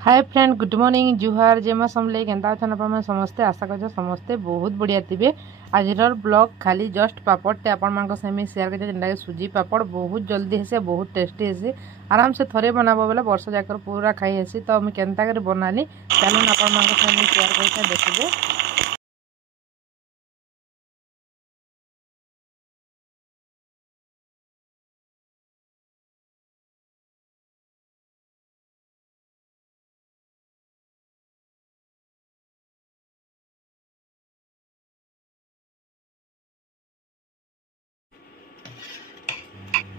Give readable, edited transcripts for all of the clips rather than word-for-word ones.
Hi friend good morning जुहार जेमा समले केनता अछन आपण समस्ते आशा कर समस्ते बहुत बढ़िया थिबे। आज ब्लॉग खाली जस्ट पापड़टे आपण मान सेमी शेयर कर जेनटा सुजी पापड़ बहुत जल्दी हेसे बहुत टेस्टी हेसे आराम से थरे बनाबो बेले वर्ष जाकर पूरा खाई हेसी। तो मैं केनता कर बनाली चलन आपण मान सेमी शेयर करके देखिबे।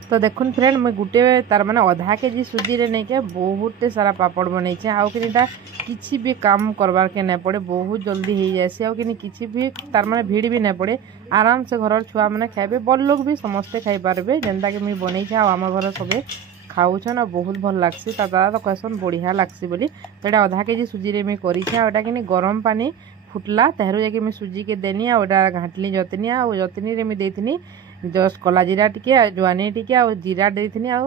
तो देखुन फ्रेंड मैं गुटे तार माने आधा केजी सुजी रे नहीं के बहुत सारा पापड़ बनै छे। आउ किनिटा किछि भी काम करबार के नहीं पड़े बहुत जल्दी हो जाए। आउ किनि किछि भी तार माने भीड़ भी नहीं पड़े आराम से घर छुआ मैंने खाइबे बड़ लोग भी समस्ते खाई पारबे जेनता कि मुई बनै छे। आम घर सबे खाऊछन और बहुत भल लागसी दादा तो कहसन बढ़िया लागसी बोली। तो एटा आधा केजी सुजी रे मैं करी छे। एटा किनि गरम पानी फुटला तेहरू जाके मैं सुजी के देनी आ ओटा घाटली जतनी आ जतनी रे मैं देथनी जस्ट कला जीरा टिके जुआनी टिके आ जीरा देथनी आ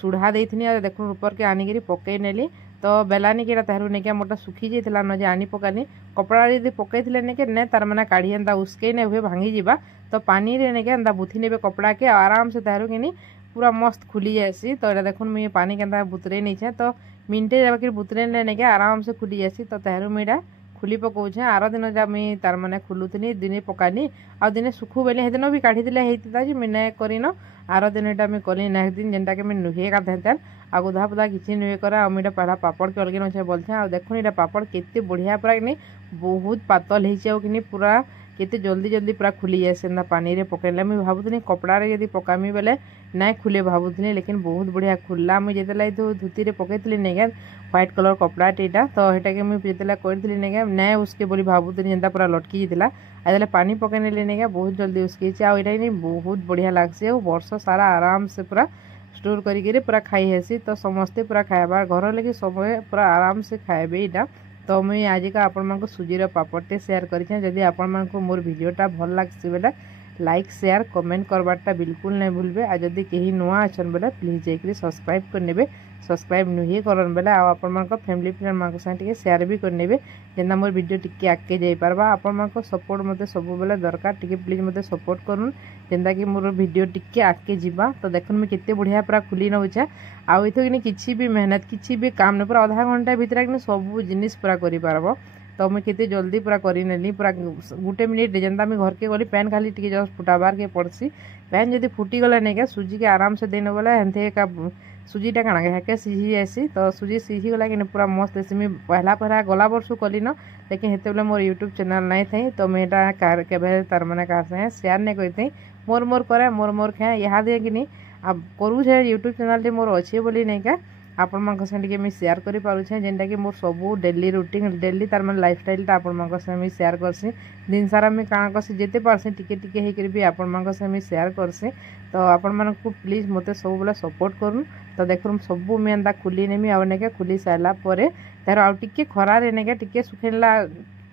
सुढ़ा देथनी आ देखो ऊपर के आनिक पकई नेली। तो बेलानी के तेहरू नहीं मोटा सुखी जाता न जे आनी पकानी कपड़ा यदि पकई नहीं के ने तार मैंने काढ़ी एंता उसके ने हुए भांगी जावा। तो पानी रे नहीं के एंता बुथी नेबे कपड़ा के आराम से तेहरू कि पूरा मस्त खुली जाएसी। तो ये देखो मुझे पानी के बुतरे नहीं छे तो मिनटे जाकर बुतरे नहीं के आराम से खुली जाएसी। तो तेहरू मुझा खुली पकाऊे आर दिन जा मुई तार माने खुलुथनी दिने पकानी आ दिने सुखु बेले दिन भी काढ़ी देले हेता जे मिना करिन आर दिनटा मुई कली नेक्स्ट दिन जेनटा के मुई नुहे गाधेन आ गुधा पुधा किसी नुहे कर आ मुईटा पहला पापड़ के अलगे नछे बोलछे। आ देखुन एटा पापड़ केते बढ़िया पूरा कि बहुत पातल हेछि आ कि पूरा केते जल्दी जल्दी पूरा खुली जाए सेंदा पानी रे पकेले। मुई भाबुथनी कपड़ा रे यदि पकामी बेले नाइ खुले भाबुथनी लेकिन बहुत बढ़िया खुल्ला। मुई जेतेला धुती रे पकेइतली नै के व्हाइट कलर कपड़ा टीटा तो हेटा के मुई जेतेला करथली नै के नाइ उसके बोली भाबुथनी जेंता पूरा लटकी जितला आइले पानी पकेनेले नै के बहुत जल्दी उसके आ एटा नै बहुत बढ़िया लागसे आ वर्ष सारा आराम से पूरा स्टोर करी पूरा खाई हेसी। तो समस्ते पूरा खाइबा घर लगे सब पूरा आराम से खाइबे इटा। तो मुई आज का आपण मानक सुजीर पापड़टे शेयर करें। जदि आपण मानक मोर वीडियोटा भल लागसी बेले लाइक शेयर कमेंट करवाटा बिल्कुल नहीं भूलबे। आ जदि कहीं नुआ अछन बेले प्लीज जाकर सब्सक्राइब करनेबे सब्सक्राइब नुहे करन बेले आपण मानक फैमिली फ्रेंड मानक संगे शेयर भी करनेबे जेना मोर वीडियो टिके आगे जाई पारबा। आपण मानक सपोर्ट मते सब बेले दरकार टिके प्लीज मते सपोर्ट करन जेंता कि मोर वीडियो टिके आगे जीवा। तो देखन मैं केते बढ़िया पूरा खुली नउछा आउ इथो कि किछि भी मेहनत किछि भी काम न पूरा आधा घंटा भीतर कि सब जिनिस पूरा करि पारबो। तो मुझे केते जल्दी पूरा करी नेली पूरा गुटे मिनिट जेनता मैं घर के गली पैन खाली टिके जस्ट फुटाबार के पड़सी पैन जदि फुटी गला नहीं के सुजी के आराम से देने बोले हेन्थे का सुजीटा काଣା हेके सीझी जाएसी। तो सुजी सीझी गला कि पूरा मस्त देसी मुझे पहला गला वर्ष कली न लेकिन हेते बेले मोर यूट्यूब चैनल नहीं थी तो मैं केबे तार माने कार से शेयर नहीं करी मोर मोर करे मोर खाए यहाँ दे कि अब करूँ यूट्यूब चैनल मोर अच्छे बोली नहीं क्या आपण मानक संगे मुझे शेयर करि पारुछे जेनटा कि मोर सबू डेली रूटीन डेली तार माने लाइफस्टाइलटा आपण मानक संगे शेयर करसी दिन सारा मुझे काଣା करसी जेते पारसी टिके टिके हे करी भी आपण मानक संगे शेयर करसी। तो आपण मानक प्लीज मते सब बेला सपोर्ट करूँ। तो देखो सबू मुझे एंता खुली नेमी आउ नेके खुली सारा पर तार आउ टिके खरारे नेके टिके सुखेला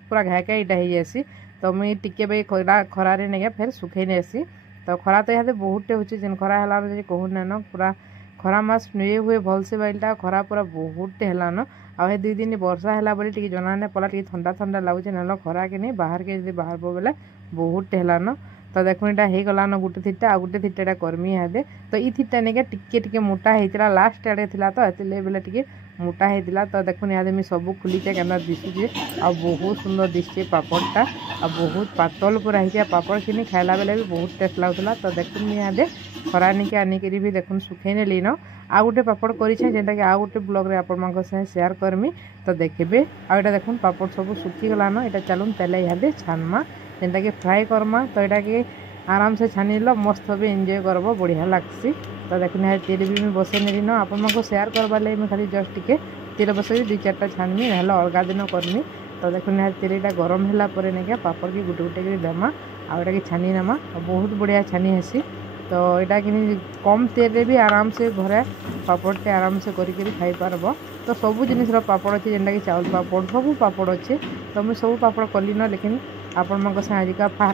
पूरा घाएका इटा हो जासी। तो मुई टिके बे खरारे नेके फिर सुखे नेसी। तो खरा तो यहाँ बहुत होची जेन खरा हला कहूँ न पूरा खरा मास नुए हुए भल से बाइलटा खरा पूरा बहुत हेलान आ 2 दिन वर्षा है बोली टी जना नहीं पड़ा टी ठंडा ठंडा लगुचे ना खरा के नहीं बाहर के जब बाहर बेले बहुत हेलान। तो देखो यहाँ हो गलान गोटे थीटा आ गोटे थीटा कर्मी इहादे। तो ये थीटा नहीं टिके टिके मोटा होता लास्ट आड़े था तो ये बेले टिके मोटा होता। तो देखो यहाँ मुझे सब खुलीचे क्या दिशुचे आ बहुत सुंदर दिशे पापड़टा आ बहुत पातल पूरा होता पापड़ कि खाइला बेले भी बहुत टेस्ट लगुला। तो देखो यहाँ खरा निके आनिक भी देखुन सुखे नेली न आ गोटे पापड़ करें जेनटा कि आ गोटे ब्लॉग रे आपण मानक संगे शेयर करमी। तो देखबे आ एटा देखुन पापड़ सब सुखी गलान एटा चलुन तेले इहादे छानमा जेनटा कि फ्राए करमा। तो यहाँ कि आराम से छानिल मस्त भी एंजॉय करब बढ़िया लागसी। तो देखुन यहाँ तेल भी मुझे बसई नेली न आपण मानक शेयर करवार लगे मुझे खाली जस्ट टिके तेल बसई 2-4टा छानमी ना अलगा दिन करमी। तो देखुन यहाँ तेलटा गरम है नहीं पापड़ की गोटे गोटे देमा आटा कि छानी नेमा बहुत बढ़िया छानी हेसी। तो यहाँ कि कम तेल रे भी आराम से घरे पापड़टे आराम से करी खाई पारब। तो सबू जिनिस पापड़ अच्छे जेनटा कि चाउल पापड़ सबू पापड़ अच्छे। तो मुझे सब पापड़ कली न लेकिन आपण मानक से आज का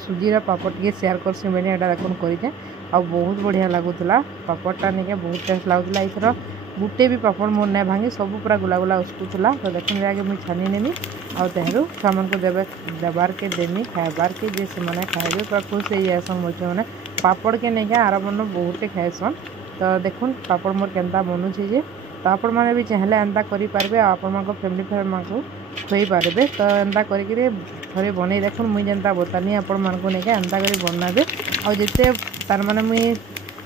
सुजीर पापड़ टे शेयर करसी मैंने यहाँ देखुन करें आ बहुत बढ़िया लगुला पापड़टा नहीं बहुत टेस्ट लगुला। इथर गुटे भी पापड़ मोर नहीं भांगी सब पूरा गुला गुला उसकुला। तो देखुन आगे मुझे छानी नेमी आउ तेहरू छुआ मन को देबार के देमी खाइबार के जे से मैंने खाइबे पूरा खुश हो जाएसन मुझे मैंने पापड़ के नहीं आर मन बहुते खाएसन। तो देखुन पापड़ मोर केन्ता बनुचे जे तो आपण मैंने भी चाहले एंता करें आपण फैमिली फ्रेंड को खुई पारे। तो एंता करें थे बनई देखुन मुई जेनता बतानी आपण मानक नहीं एंता कर बनाबे और जिते तार माने मुई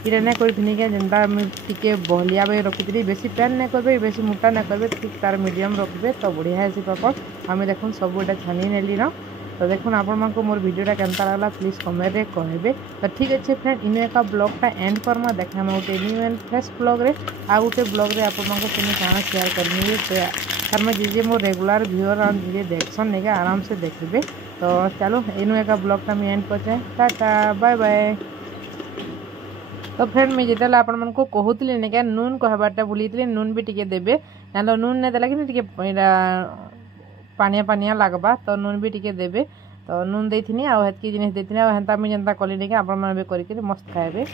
इरे नहीं करी क्या जेनता टिके बहलिया भाई रखी बेसी पैन नहीं करेंगे बेसी मोटा नहीं करेंगे ठीक तार मीडियम रखिए तो बढ़िया है पापड़ आम देखुन सब एटा छानी नेली न। तो देखुन आपण मानक मोर वीडियोटा केनता लागला प्लीज कमेंट रे कहबे। तो ठीक अच्छे फ्रेंड इन एक ब्लॉगटा एंड करमा देखा गोटे न्यू एंड फ्रेश ब्लॉग रे आ गोटे ब्लॉग रे आपण मानक तुम कहाँ शेयर करनी तार में जे मोर रेगुलर व्यूअर जे देखसन नहीं आराम से देखिए। तो चलो इन एक ब्लॉगटा मुझे एंड करचे टाटा बाय बाय। तो फ्रेंड मुझे जिते आपण मानक कहूली नहीं क्या नून कहबारटा भूली नून भी टिके देबे ना नून नहीं देला कि पानिया पानिया लगवा तो नून भी टिके देबे। तो नून देती आउ हेतकी जिनिस देती हेन्ता मुझे जेनता कली नहीं कि आपण मैंने भी करके मस्त खाइबे।